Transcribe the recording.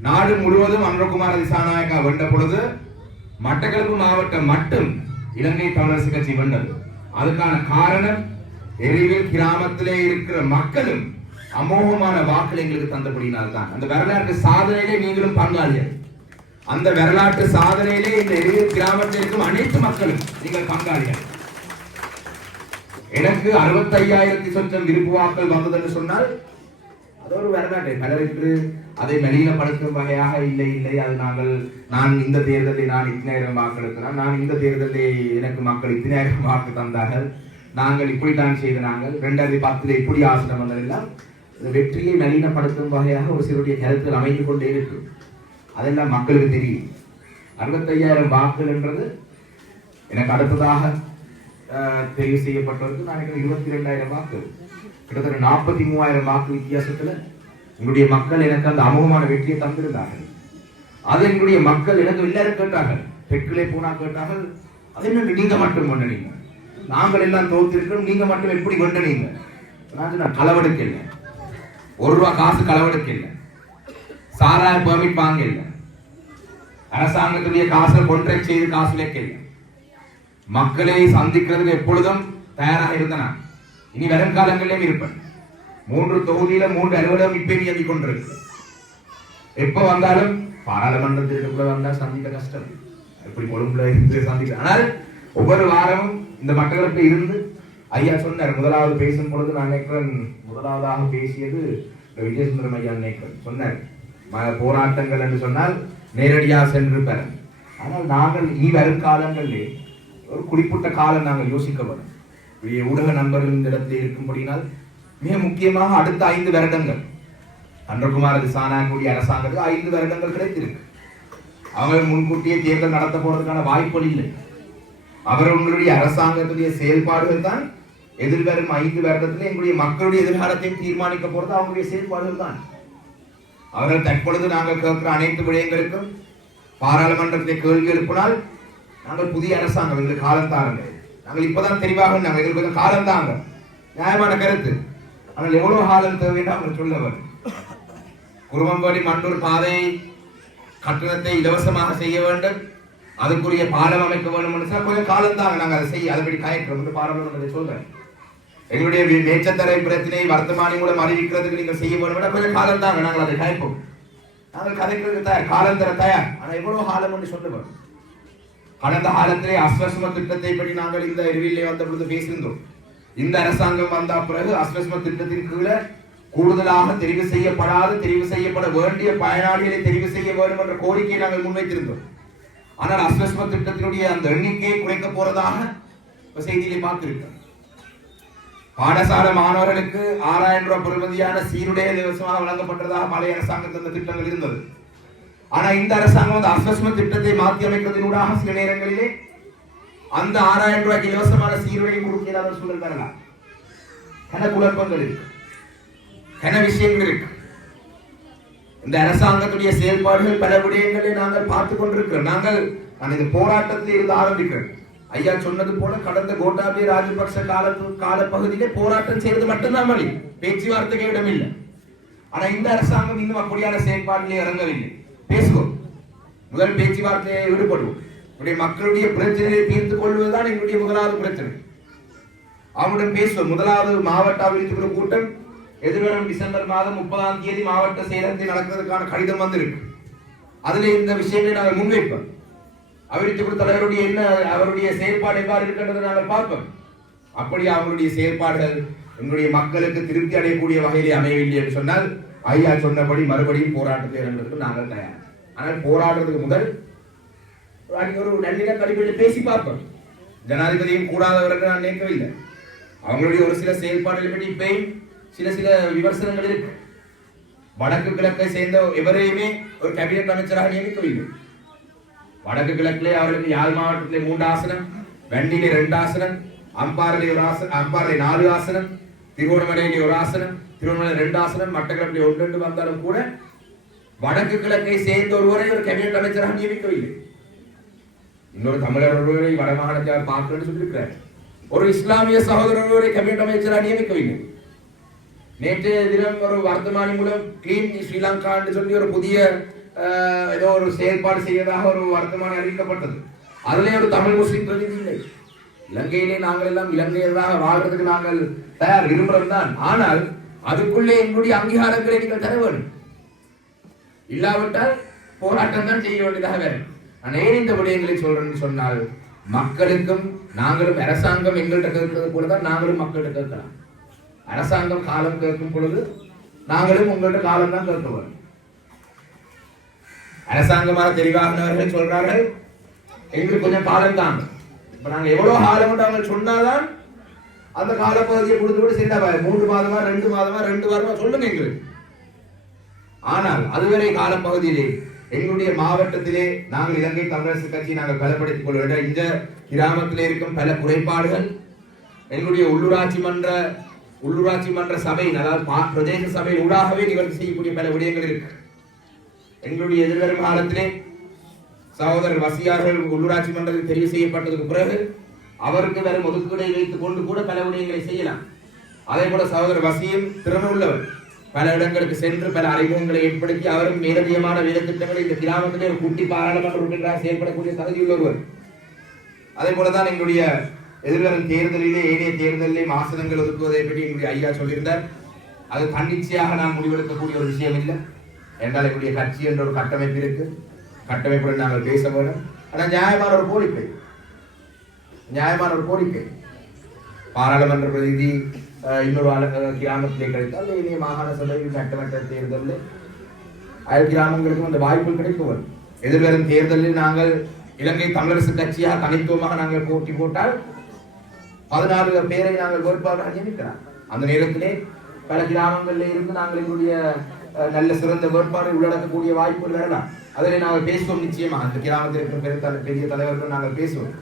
நாடு முழுவதும் அனுரகுமார திசாநாயக்கா வென்ற பொழுது மட்டக்களப்பு மாவட்டம் மட்டும் இலங்கை தமிழரசு கட்சி வென்றது. அதுக்கான காரணம் எரிவில் கிராமத்திலே இருக்கிற மக்களும் அமோகமான வாக்கள் எங்களுக்கு தந்தபடியினால் தான் அந்த வரலாற்று சாதனையிலே நீங்களும் பங்காளியர் அந்த வரலாற்று சாதனையிலே இந்த எரிவில் கிராமத்தில் இருக்கும் அனைத்து மக்களும் நீங்கள் பங்காளியர் எனக்கு அறுபத்தையாயிரத்தி சொச்சம் விருப்பு வாக்கள் வந்தது என்று சொன்னால் அது ஒரு வரலாற்று பலருக்கு அதை நளினப்படுத்தும் வகையாக இல்லை இல்லை. அது நாங்கள் நான் இந்த தேர்தலில் நான் இத்தனாயிரம் வாக்களித்தனால் நான் இந்த தேர்தலில் எனக்கு மக்கள் இத்தனாயிரம் வாக்கு தந்தார்கள். நாங்கள் இப்படித்தான் செய்த நாங்கள். ரெண்டாயிரத்தி பத்தில் இப்படி ஆசிரம் வந்ததெல்லாம் வெற்றியை நளினப்படுத்தும் வகையாக ஒரு சிலருடைய கருத்தில் அமைந்து கொண்டே இருக்கும் அதெல்லாம் மக்களுக்கு தெரியும். அறுபத்தையாயிரம் வாக்குகள் என்றது எனக்கு அடுத்ததாக தெரிவு செய்யப்பட்டவருக்கு நான் இருபத்தி ரெண்டாயிரம் வாக்கு கிட்டத்தட்ட நாற்பத்தி மூவாயிரம் வாக்கு வித்தியாசத்துல உங்களுடைய மக்கள் எனக்கு அந்த அமோகமான வெற்றியை தந்திருந்தார்கள். அது எங்களுடைய மக்கள் எனக்கு எல்லாரும் கேட்டார்கள். பெட்களே போனா கேட்டார்கள். அது என்ன நீங்க மட்டும் கொண்டனீங்க. நாங்கள் எல்லாம் தோத்திருக்கிறோம். நீங்க மட்டும் எப்படி கொண்டனீங்க? நான் சொன்னேன், களவெடுக்க இல்லை ஒரு ரூபா காசு களவெடுக்க இல்லை சாராய பெர்மிட் வாங்க இல்லை அரசாங்கத்துடைய காசை கொன்றை செய்து காசு இல்லை மக்களை சந்திக்கிறதுக்கு எப்பொழுதும் தயாராக இருந்தேன் இனி வரும் காலங்களிலும் இருப்பேன் மூன்று தொகுதியில மூன்று அலுவலகம் இப்ப இயங்கிக் கொண்டிருக்கு எப்ப வந்தாலும் பாராளுமன்றத்திற்கு கூட வந்தா சந்திக்க கஷ்டம். எப்படி கொழும்புல இருந்து சந்திக்க. ஆனால் ஒவ்வொரு வாரமும் இந்த மக்களுக்கு இருந்து ஐயா சொன்னார் முதலாவது பேசும் பொழுது நான் நினைக்கிறேன் முதலாவதாக பேசியது விஜயசுந்தரம் ஐயா நினைக்கிறேன் சொன்னார். ம- போராட்டங்கள் என்று சொன்னால் நேரடியாக சென்றிருப்பார் ஆனால் நாங்கள் இனி வரும் காலங்களில் ஒரு குறிப்பிட்ட காலம் நாங்கள் யோசிக்க வேண்டும். ஊடக நண்பர்கள் இந்த இடத்தில் இருக்கும்படினால் மிக முக்கியமாக அடுத்த ஐந்து வருடங்கள் அன்றகுமார் திசானா கூடிய அரசாங்கத்துக்கு ஐந்து வருடங்கள் கிடைத்திருக்கு. அவங்க முன்கூட்டியே தேர்தல் நடத்த போறதுக்கான வாய்ப்புகள் இல்லை. அவர்களுடைய அரசாங்கத்துடைய செயல்பாடுகள் தான் எதிர்வரும் ஐந்து வருடத்தில் எங்களுடைய மக்களுடைய எதிர்காலத்தை தீர்மானிக்க போறது அவங்களுடைய செயல்பாடுகள் தான். அவர்கள் தற்பொழுது நாங்கள் கேட்கிற அனைத்து விடயங்களுக்கும் பாராளுமன்றத்தை கேள்வி எழுப்பினால் நாங்கள் புதிய அரசாங்கம் எங்களுக்கு காலத்தாரங்கள். நாங்கள் இப்போதான் தெளிவாக நாங்கள் எங்களுக்கு கொஞ்சம் காலம் தாங்க. நியாயமான கருத்து. ஆனால் எவ்வளவு காலம் தேவைன்னு அவர் சொல்ல வரும் குருவம்படி மண்டூர் பாதை கட்டணத்தை இலவசமாக செய்ய வேண்டும். அதுக்குரிய பாலம் அமைக்க வேண்டும் என்று கொஞ்சம் காலம் தாங்க நாங்கள் அதை செய்ய அதுபடி காயக்கிறோம் என்று பாராளுமன்றத்தை சொல்றேன். எங்களுடைய மே- மேச்சத்தரை பிரச்சனை வர்த்தமானி மூலம் அறிவிக்கிறதுக்கு நீங்கள் செய்ய வேண்டும் கொஞ்சம் காலம் தாங்க நாங்கள் அதை காய்ப்போம். நாங்கள் கதைக்கிறதுக்கு தயார் காலம் தர தயார். ஆனால் எவ்வளோ காலம் என்று சொல்லுவோம் கடந்த காலத்திலே அஸ்வஸ்ம திட்டத்தை பற்றி நாங்கள் இந்த அறிவியலே வந்த பொழுது பேசியிருந்தோம். இந்த அரசாங்கம் வந்த பிறகு அஸ்வஸ்ம திட்டத்தின் கீழே கூடுதலாக தெரிவு செய்யப்படாது தெரிவு செய்யப்பட வேண்டிய பயனாளிகளை தெரிவு செய்ய வேண்டும் என்ற கோரிக்கையை நாங்கள் முன்வைத்திருந்தோம். ஆனால் அஸ்வஸ்ம திட்டத்தினுடைய அந்த எண்ணிக்கையை குறைக்க போறதாக செய்தியிலே பார்த்திருக்கோம் பாடசாலை மாணவர்களுக்கு ஆறாயிரம் ரூபாய் பெறுமதியான சீருடைய இலவசமாக வழங்கப்பட்டதாக மலை அரசாங்கத்தின் திட்டங்கள் இருந்தது. ஆனா இந்த அரசாங்கம் அந்த அஸ்வஸ்ம திட்டத்தை மாற்றி அமைப்பதனூடாக சில நேரங்களிலே அந்த ஆறாயிரம் ரூபாய்க்கு இலவசமான சீர்வையும் கொடுக்கிறார்கள் சூழல் வரலாம் கன குழப்பங்கள் இருக்கு. கன விஷயங்கள் இருக்கு. இந்த அரசாங்கத்துடைய செயல்பாடுகள் பல விடயங்களை நாங்கள் பார்த்து கொண்டிருக்கிறோம். நாங்கள் நான் இந்த போராட்டத்தில் இருந்து ஆரம்பிக்கிறேன். ஐயா சொன்னது போல கடந்த கோட்டாபய ராஜபக்ச காலத்து காலப்பகுதியிலே போராட்டம் செய்வது மட்டும்தான் வழி. பேச்சுவார்த்தைக்கு இடமில்லை ஆனா இந்த அரசாங்கம் இன்னும் அப்படியான செயல்பாட்டிலே இறங்கவில்லை. பேசுவோம். முதல் பேச்சுவார்த்தையை ஈடுபடுவோம் நம்முடைய மக்களுடைய பிரச்சனையை தீர்த்துக் கொள்வதுதான் எங்களுடைய முதலாவது பிரச்சனை. அவனுடன் பேசுவோம். முதலாவது மாவட்ட அபிவிருத்தி குழு கூட்டம் எதிர்வரும் டிசம்பர் மாதம் முப்பதாம் தேதி மாவட்ட செயலகத்தில் நடக்கிறதுக்கான கடிதம் வந்திருக்கு. அதுல இந்த விஷயங்களை நாங்கள் முன்வைப்போம். அபிவிருத்தி குழு தலைவருடைய என்ன அவருடைய செயல்பாடு எவ்வாறு இருக்கின்றதை நாங்கள் பார்ப்போம். அப்படி அவருடைய செயல்பாடுகள் எங்களுடைய மக்களுக்கு திருப்தி அடையக்கூடிய வகையிலே அமையவில்லை என்று சொன்னால் ஐயா சொன்னபடி மறுபடியும் போராட்டத்தை இறங்குறதுக்கு நாங்கள் தயார். ஆனால் போராடுறதுக்கு முதல் ஒரு நல்லின கடிதத்தில் பேசி பார்ப்போம். ஜனாதிபதியும் கூடாதவர்கள் நான் நினைக்கவில்லை அவங்களுடைய ஒரு சில செயல்பாடுகளை பற்றி இப்பயும் சில சில விமர்சனங்கள் இருக்கு. வடக்கு கிழக்கை சேர்ந்த எவரையுமே ஒரு கேபினட் அமைச்சராக நியமிக்கவில்லை. வடக்கு கிழக்கிலே அவர்களுக்கு யாழ் மாவட்டத்திலே மூன்று ஆசனம் வெண்டிலே ரெண்டு ஆசனம் அம்பாரிலே ஒரு ஆசனம் அம்பாரிலே நாலு ஆசனம் திருவண்ணாமலையிலே ஒரு ஆசனம் திருவண்ணாமலை ரெண்டு ஆசனம் மட்டக்களப்பிலே ஒன்று ரெண்டு வந்தாலும் கூட வடக்கு கிழக்கை சேர்ந்த ஒருவரை ஒரு கேபினட் அமைச்சராக நியமிக்கவில்லை. இன்னொரு தமிழர் ஒருவரை வடமாகாணத்தில் பார்க்கணும்னு சொல்லியிருக்கிறார். ஒரு இஸ்லாமிய சகோதரர் ஒருவரை கேபினட் அமைச்சராக நியமிக்கவில்லை. நேற்றைய தினம் ஒரு வர்த்தமானி மூலம் கிளீன் ஸ்ரீலங்கா என்று சொல்லி ஒரு புதிய ஏதோ ஒரு செயல்பாடு செய்வதாக ஒரு வர்த்தமானி அறிவிக்கப்பட்டது. அதுலேயே ஒரு தமிழ் முஸ்லீம் பிரதிநிதி இல்லை. இலங்கையிலே நாங்கள் எல்லாம் இலங்கையர்களாக வாழ்றதுக்கு நாங்கள் தயார் விரும்புகிறோம் தான் ஆனால் அதுக்குள்ளே எங்களுடைய அங்கீகாரங்களை நீங்கள் தர வேண்டும். இல்லாவிட்டால் போராட்டம் தான் செய்ய வேண்டியதாக வரும் நான் ஏன் இந்த விடயங்களை சொல்றேன்னு சொன்னால் மக்களுக்கும் நாங்களும் அரசாங்கம் எங்கள்கிட்ட கேட்கறது போல தான் நாங்களும் மக்கள்கிட்ட கேட்கலாம். அரசாங்கம் காலம் கேட்கும் பொழுது நாங்களும் உங்கள்கிட்ட காலம் தான் கேட்க வேண்டும். அரசாங்கமாக தெளிவாகினவர்கள் சொல்றார்கள் எங்களுக்கு கொஞ்சம் காலம் தான் இப்போ நாங்கள் எவ்வளோ காலம் அவங்க சொன்னாதான் அந்த காலப்பகுதியை கொடுத்து விட்டு சரிடா மூன்று மாதமா ரெண்டு மாதமா ரெண்டு வாரமா சொல்லுங்க எங்களுக்கு. ஆனால் அதுவரை காலப்பகுதியிலே எங்களுடைய மாவட்டத்திலே நாங்கள் இலங்கை தமிழரசு கட்சி நாங்கள் பலப்படுத்திக் கொள்ள வேண்டும் இந்த கிராமத்திலே இருக்கும் பல குறைபாடுகள்? எங்களுடைய உள்ளூராட்சி மன்ற உள்ளூராட்சி மன்ற சபை அதாவது பிரதேச சபை ஊடாகவே நிவர்த்தி செய்யக்கூடிய பல விடயங்கள் இருக்கு. எங்களுடைய எதிர்வரும் காலத்திலே சகோதரர் வசியார்கள் உள்ளூராட்சி மன்றத்தில் தெரிவு செய்யப்பட்டதுக்கு பிறகு அவருக்கு வரும் ஒதுக்கீடை வைத்துக் கொண்டு கூட பல விடயங்களை செய்யலாம். அதே போல சகோதரர் வசியும் திறன் உள்ளவர். பல இடங்களுக்கு சென்று பல அறிமுகங்களை ஏற்படுத்தி அவரும் மேலதிகமான வேலை திட்டங்களை இந்த கிராமத்திலே ஒரு குட்டி பாராளுமன்ற உறுப்பினராக செயல்படக்கூடிய தகுதியுள்ள ஒருவர் அதே போலதான் எங்களுடைய எதிர்வரும் தேர்தலிலே ஏனைய தேர்தலிலே ஆசனங்கள் ஒதுக்குவதை பற்றி எங்களுடைய ஐயா சொல்லியிருந்தார். அது தன்னிச்சையாக நாம் முடிவெடுக்கக்கூடிய ஒரு விஷயம் இல்லை. என்றால் எங்களுடைய கட்சி என்ற ஒரு கட்டமைப்பு இருக்கு. கட்டமைப்புடன் நாங்கள் பேச வேண்டும். ஆனால் நியாயமான ஒரு கோரிக்கை. நியாயமான ஒரு கோரிக்கை. பாராளுமன்ற பிரதிநிதி இன்னொரு கிராமத்திலே கிடைத்தால் இனிய மாகாண சபையில் சட்டமன்ற தேர்தலில் அயல் கிராமங்களுக்கும் அந்த வாய்ப்பு கிடைக்கும். எதிர்வரும் தேர்தலில் நாங்கள் இலங்கை தமிழரசு கட்சியாக தனித்துவமாக நாங்கள் போட்டி போட்டால் பதினாலு பேரை நாங்கள் வேட்பாளராக நியமிக்கிறோம் அந்த நேரத்திலே பல கிராமங்களில் இருந்து நாங்கள் எங்களுடைய நல்ல சிறந்த வேட்பாளரை உள்ளடக்கக்கூடிய வாய்ப்புகள் வரலாம். அதில் நாங்கள் பேசுவோம் நிச்சயமா அந்த கிராமத்தில் இருக்கிற பெரிய பெரிய தலைவர்கள் நாங்கள் பேசுவோம்.